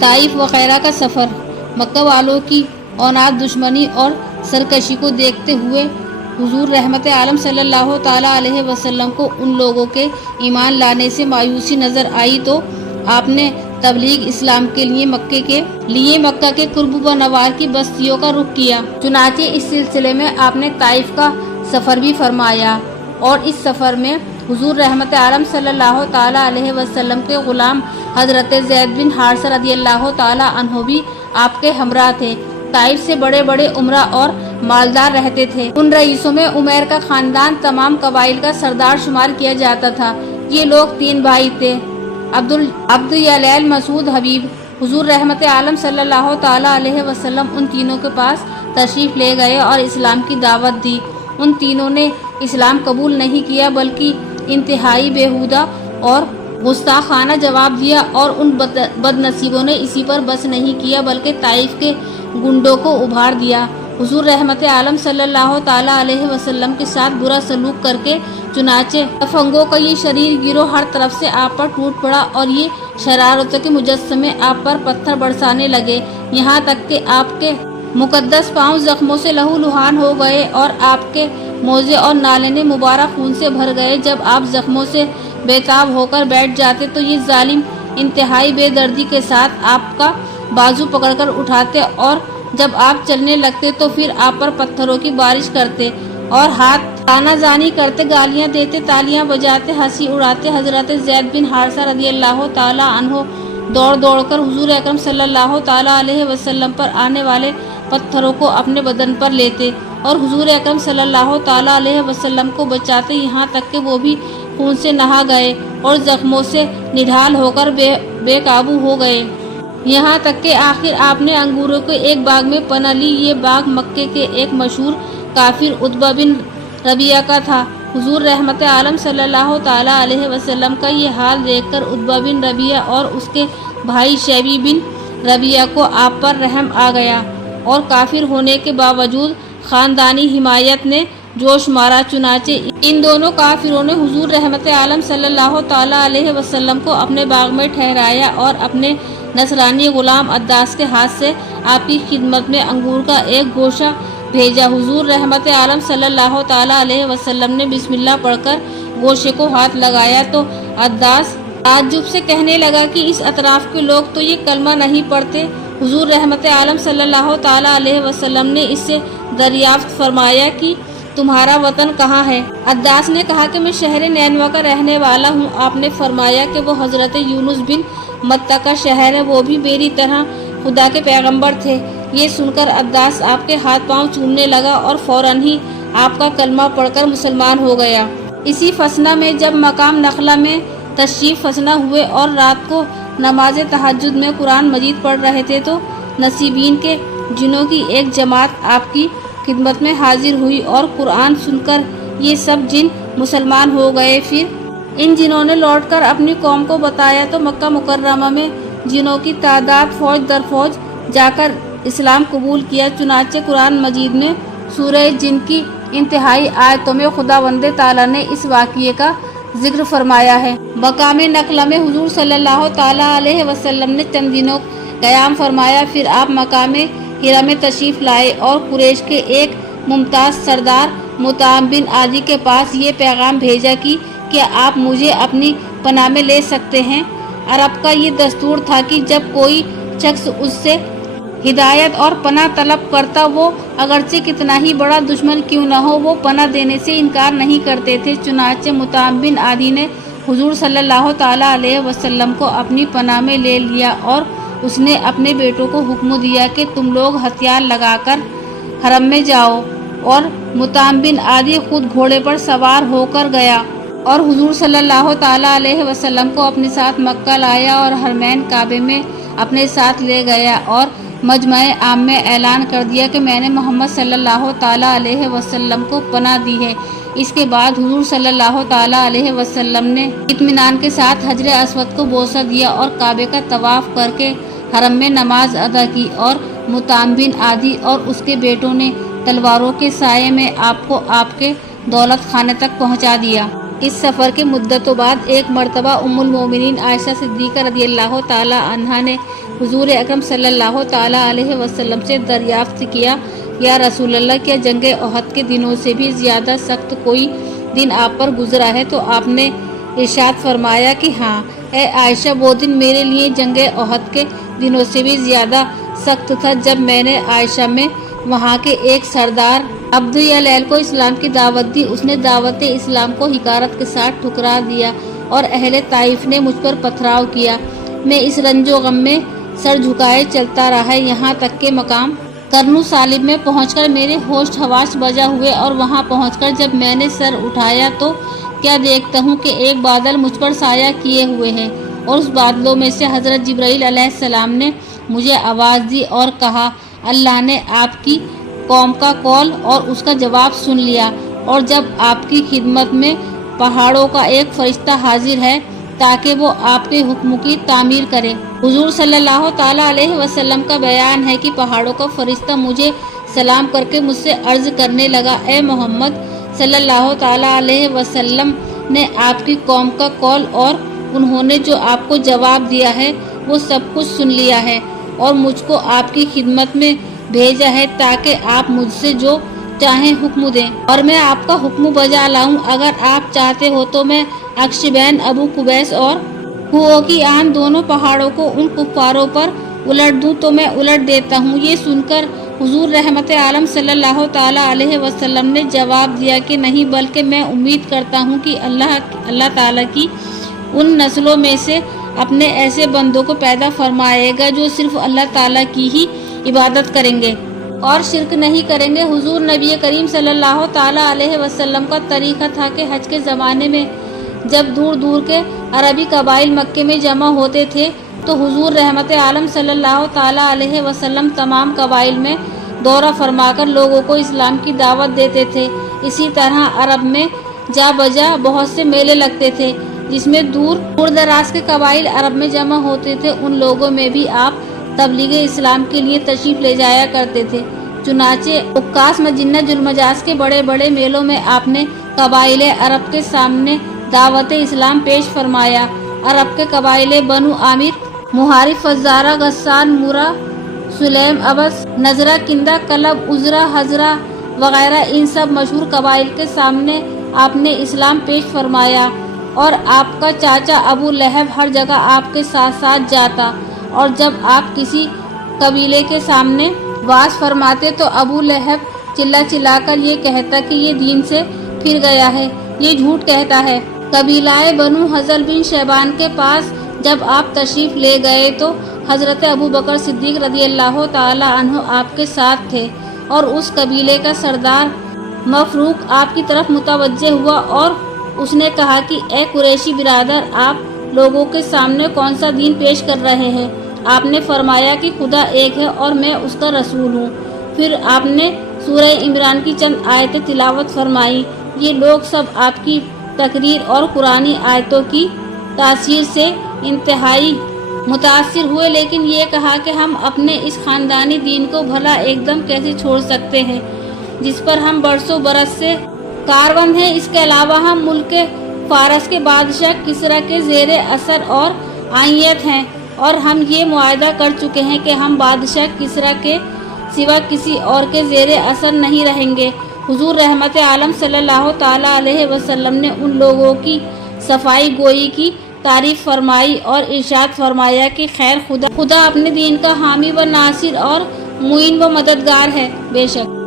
طائف وغیرہ کا سفر۔ مکہ والوں کی اونات دشمنی اور سرکشی کو دیکھتے ہوئے حضور رحمت عالم صلی اللہ تعالیٰ علیہ وسلم کو ان لوگوں کے ایمان لانے سے مایوسی نظر آئی تو آپ نے تبلیغ اسلام کے لیے مکہ کے قرب و نواح کی بستیوں کا رخ کیا۔ چنانچہ اس سلسلے میں آپ نے طائف کا سفر بھی فرمایا، اور اس سفر میں حضور رحمت عالم صلی اللہ تعالیٰ علیہ وسلم کے غلام حضرت زید بن حارثہ رضی اللہ تعالیٰ عنہ بھی آپ کے ہمراہ تھے۔ طائف سے بڑے بڑے عمرہ اور مالدار رہتے تھے۔ ان رئیسوں میں عمیر کا خاندان تمام قبائل کا سردار شمار کیا جاتا تھا۔ یہ لوگ 3 بھائی تھے، عبد یلیل، مسعود، حبیب۔ حضور رحمت عالم صلی اللہ تعالیٰ علیہ وسلم ان تینوں کے پاس تشریف لے گئے اور اسلام کی دعوت دی۔ ان تینوں نے اسلام قبول نہیں کیا بلکہ انتہائی بیہودہ اور گستاخانہ جواب دیا، اور ان بد نصیبوں نے اسی پر بس نہیں کیا بلکہ طائف کے گنڈوں کو ابھار دیا۔ حضور رحمت عالم صلی اللہ تعالیٰ علیہ وسلم کے ساتھ برا سلوک کر کے چنانچہ دفنگوں کا یہ شریر گروہ ہر طرف سے آپ پر ٹوٹ پڑا، اور یہ شرارتوں کے مجسمے آپ پر پتھر برسانے لگے، یہاں تک کہ آپ کے مقدس پاؤں زخموں سے لہو لہان ہو گئے اور آپ کے موزے اور نالے مبارک خون سے بھر گئے۔ جب آپ زخموں سے بےتاب ہو کر بیٹھ جاتے تو یہ ظالم انتہائی بے دردی کے ساتھ آپ کا بازو پکڑ کر اٹھاتے، اور جب آپ چلنے لگتے تو پھر آپ پر پتھروں کی بارش کرتے اور ہاتھ تانا زانی کرتے، گالیاں دیتے، تالیاں بجاتے، ہنسی اڑاتے۔ حضرت زید بن حارثہ رضی اللہ تعالیٰ عنہ دوڑ دوڑ کر حضور اکرم صلی اللہ تعالیٰ علیہ وسلم پر آنے والے پتھروں کو اپنے بدن پر لیتے اور حضور اکرم صلی اللہ تعالیٰ علیہ وسلم کو بچاتے، یہاں تک کہ وہ بھی خون سے نہا گئے اور زخموں سے نڈھال ہو کر بے قابو ہو گئے، یہاں تک کہ آخر آپ نے انگوروں کے ایک باغ میں پناہ لی۔ یہ باغ مکے کے ایک مشہور کافر عتبہ بن ربیعہ کا تھا۔ حضور رحمت عالم صلی اللہ تعالیٰ علیہ وسلم کا یہ حال دیکھ کر عتبہ بن ربیعہ اور اس کے بھائی شیبہ بن ربیعہ کو آپ پر رحم آ گیا، اور کافر ہونے کے باوجود خاندانی حمایت نے جوش مارا۔ چنانچہ ان دونوں کافروں نے حضور رحمت عالم صلی اللہ تعالیٰ علیہ وسلم کو اپنے باغ میں ٹھہرایا اور اپنے نصرانی غلام عداس کے ہاتھ سے آپ کی خدمت میں انگور کا ایک گوشہ بھیجا۔ حضور رحمت عالم صلی اللہ تعالیٰ علیہ وسلم نے بسم اللہ پڑھ کر گوشے کو ہاتھ لگایا تو عداس تعجب سے کہنے لگا کہ اس اطراف کے لوگ تو یہ کلمہ نہیں پڑھتے۔ حضور رحمت عالم صلی اللہ تعالیٰ علیہ وسلم نے اس سے دریافت فرمایا کہ تمہارا وطن کہاں ہے؟ عداس نے کہا کہ میں شہر نینوا کا رہنے والا ہوں۔ آپ نے فرمایا کہ وہ حضرت یونس بن متہ کا شہر ہے، وہ بھی میری طرح خدا کے پیغمبر تھے۔ یہ سن کر عداس آپ کے ہاتھ پاؤں چومنے لگا اور فوراً ہی آپ کا کلمہ پڑھ کر مسلمان ہو گیا۔ اسی فسنہ میں جب مقام نخلہ میں تشریف فرما ہوئے اور رات کو نماز تہجد میں قرآن مجید پڑھ رہے تھے تو نصیبین کے جنوں کی ایک جماعت آپ کی خدمت میں حاضر ہوئی اور قرآن سن کر یہ سب جن مسلمان ہو گئے۔ پھر ان جنوں نے لوٹ کر اپنی قوم کو بتایا تو مکہ مکرمہ میں جنوں کی تعداد فوج در فوج جا کر اسلام قبول کیا۔ چنانچہ قرآن مجید میں سورہ جن کی انتہائی آیتوں میں خداوند تعالیٰ نے اس واقعے کا ذکر فرمایا ہے۔ مقام نخلہ میں حضور صلی اللہ تعالیٰ علیہ وسلم نے چند دنوں قیام فرمایا، پھر آپ مقام ہرا میں تشریف لائے اور قریش کے ایک ممتاز سردار مطعم بن عدی کے پاس یہ پیغام بھیجا کہ کیا آپ مجھے اپنی پناہ میں لے سکتے ہیں؟ عرب کا یہ دستور تھا کہ جب کوئی شخص اس سے ہدایت اور پناہ طلب کرتا، وہ اگرچہ کتنا ہی بڑا دشمن کیوں نہ ہو، وہ پناہ دینے سے انکار نہیں کرتے تھے۔ چنانچہ مطعم بن عدی نے حضور صلی اللہ تعالیٰ علیہ وسلم کو اپنی پناہ میں لے لیا اور اس نے اپنے بیٹوں کو حکم دیا کہ تم لوگ ہتھیار لگا کر حرم میں جاؤ، اور مطعم بن عدی خود گھوڑے پر سوار ہو کر گیا اور حضور صلی اللہ تعالیٰ علیہ وسلم کو اپنے ساتھ مکہ لایا اور حرمین کعبے میں اپنے ساتھ لے گیا اور مجمع عام میں اعلان کر دیا کہ میں نے محمد صلی اللہ تعالیٰ علیہ وسلم کو پناہ دی ہے۔ اس کے بعد حضور صلی اللہ تعالیٰ علیہ وسلم نے اطمینان کے ساتھ حجر اسود کو بوسہ دیا اور کعبے کا طواف کر کے حرم میں نماز ادا کی، اور مطعم بن عدی اور اس کے بیٹوں نے تلواروں کے سائے میں آپ کو آپ کے دولت خانے تک پہنچا دیا۔ اس سفر کے مدتوں بعد ایک مرتبہ ام المومنین عائشہ صدیقہ رضی اللہ تعالی عنہا نے حضور اکرم صلی اللہ تعالی علیہ وسلم سے دریافت کیا، یا رسول اللہ، کیا جنگ احد کے دنوں سے بھی زیادہ سخت کوئی دن آپ پر گزرا ہے؟ تو آپ نے ارشاد فرمایا کہ ہاں اے عائشہ، وہ دن میرے لیے جنگ احد کے دنوں سے بھی زیادہ سخت تھا جب میں نے عائشہ میں وہاں کے ایک سردار عبد یلیل کو اسلام کی دعوت دی۔ اس نے دعوت اسلام کو حقارت کے ساتھ ٹھکرا دیا اور اہل طائف نے مجھ پر پتھراؤ کیا۔ میں اس رنج و غم میں سر جھکائے چلتا رہا یہاں تک کہ مقام کرنو سالب میں پہنچ کر میرے ہوش حواس بجا ہوئے، اور وہاں پہنچ کر جب میں نے سر اٹھایا تو کیا دیکھتا ہوں کہ ایک بادل مجھ پر سایہ کیے ہوئے ہے، اور اس بادلوں میں سے حضرت جبرائیل علیہ السلام نے مجھے آواز دی اور کہا، اللہ نے آپ کی قوم کا قول اور اس کا جواب سن لیا، اور جب آپ کی خدمت میں پہاڑوں کا ایک فرشتہ حاضر ہے تاکہ وہ آپ کے حکم کی تعمیر کرے۔ حضور صلی اللہ تعالی علیہ وسلم کا بیان ہے کہ پہاڑوں کا فرشتہ مجھے سلام کر کے مجھ سے عرض کرنے لگا، اے محمد صلی اللہ تعالی علیہ وسلم نے آپ کی قوم کا قول اور انہوں نے جو آپ کو جواب دیا ہے وہ سب کچھ سن لیا ہے، اور مجھ کو آپ کی خدمت میں بھیجا ہے تاکہ آپ مجھ سے جو چاہیں حکم دیں اور میں آپ کا حکم بجا لاؤں۔ اگر آپ چاہتے ہو تو میں اکشبین، ابو قبیس اور ہو کی آن دونوں پہاڑوں کو ان کفاروں پر الٹ دوں تو میں الٹ دیتا ہوں۔ یہ سن کر حضور رحمت عالم صلی اللہ تعالی علیہ وسلم نے جواب دیا کہ نہیں، بلکہ میں امید کرتا ہوں کہ اللہ تعالیٰ کی ان نسلوں میں سے اپنے ایسے بندوں کو پیدا فرمائے گا جو صرف اللہ تعالیٰ کی ہی عبادت کریں گے اور شرک نہیں کریں گے۔ حضور نبی کریم صلی اللہ تعالی علیہ وسلم کا طریقہ تھا کہ حج کے زمانے میں جب دور دور کے عربی قبائل مکے میں جمع ہوتے تھے تو حضور رحمت عالم صلی اللہ تعالی علیہ وسلم تمام قبائل میں دورہ فرما کر لوگوں کو اسلام کی دعوت دیتے تھے۔ اسی طرح عرب میں جا بجا بہت سے میلے لگتے تھے جس میں دور دراز کے قبائل عرب میں جمع ہوتے تھے، ان لوگوں میں بھی آپ تبلیغ اسلام کے لیے تشریف لے جایا کرتے تھے۔ چنانچہ عکاس مجنہ ذوالمجاز کے بڑے بڑے میلوں میں آپ نے قبائل عرب کے سامنے دعوت اسلام پیش فرمایا۔ عرب کے قبائل بنو عامر، محارب، فزارہ، غسان، مرہ، سلیم، ابس، نظرہ، کندہ، کلب، عزرہ، حضرہ وغیرہ ان سب مشہور قبائل کے سامنے آپ نے اسلام پیش فرمایا، اور آپ کا چاچا ابو لہب ہر جگہ آپ کے ساتھ ساتھ جاتا، اور جب آپ کسی قبیلے کے سامنے واز فرماتے تو ابو لہب چلا چلا کر یہ کہتا کہ یہ دین سے پھر گیا ہے، یہ جھوٹ کہتا ہے۔ قبیلہ بنو حزل بن شیبان کے پاس جب آپ تشریف لے گئے تو حضرت ابو بکر صدیق رضی اللہ تعالی عنہ آپ کے ساتھ تھے، اور اس قبیلے کا سردار مفروق آپ کی طرف متوجہ ہوا اور اس نے کہا کہ اے قریشی برادر، آپ لوگوں کے سامنے کون سا دین پیش کر رہے ہیں؟ آپ نے فرمایا کہ خدا ایک ہے اور میں اس کا رسول ہوں۔ پھر آپ نے سورہ عمران کی چند آیتیں تلاوت فرمائی۔ یہ لوگ سب آپ کی تقریر اور قرآنی آیتوں کی تاثیر سے انتہائی متاثر ہوئے، لیکن یہ کہا کہ ہم اپنے اس خاندانی دین کو بھلا ایک دم کیسے چھوڑ سکتے ہیں جس پر ہم برسوں برس سے کاربند ہیں۔ اس کے علاوہ ہم ملک فارس کے بادشاہ کسریٰ کے زیر اثر اور عائیت ہیں، اور ہم یہ معاہدہ کر چکے ہیں کہ ہم بادشاہ کسریٰ کے سوا کسی اور کے زیر اثر نہیں رہیں گے۔ حضور رحمت عالم صلی اللہ تعالی علیہ وسلم نے ان لوگوں کی صفائی گوئی کی تعریف فرمائی اور ارشاد فرمایا کہ خیر، خدا اپنے دین کا حامی و ناصر اور معین و مددگار ہے۔ بے شک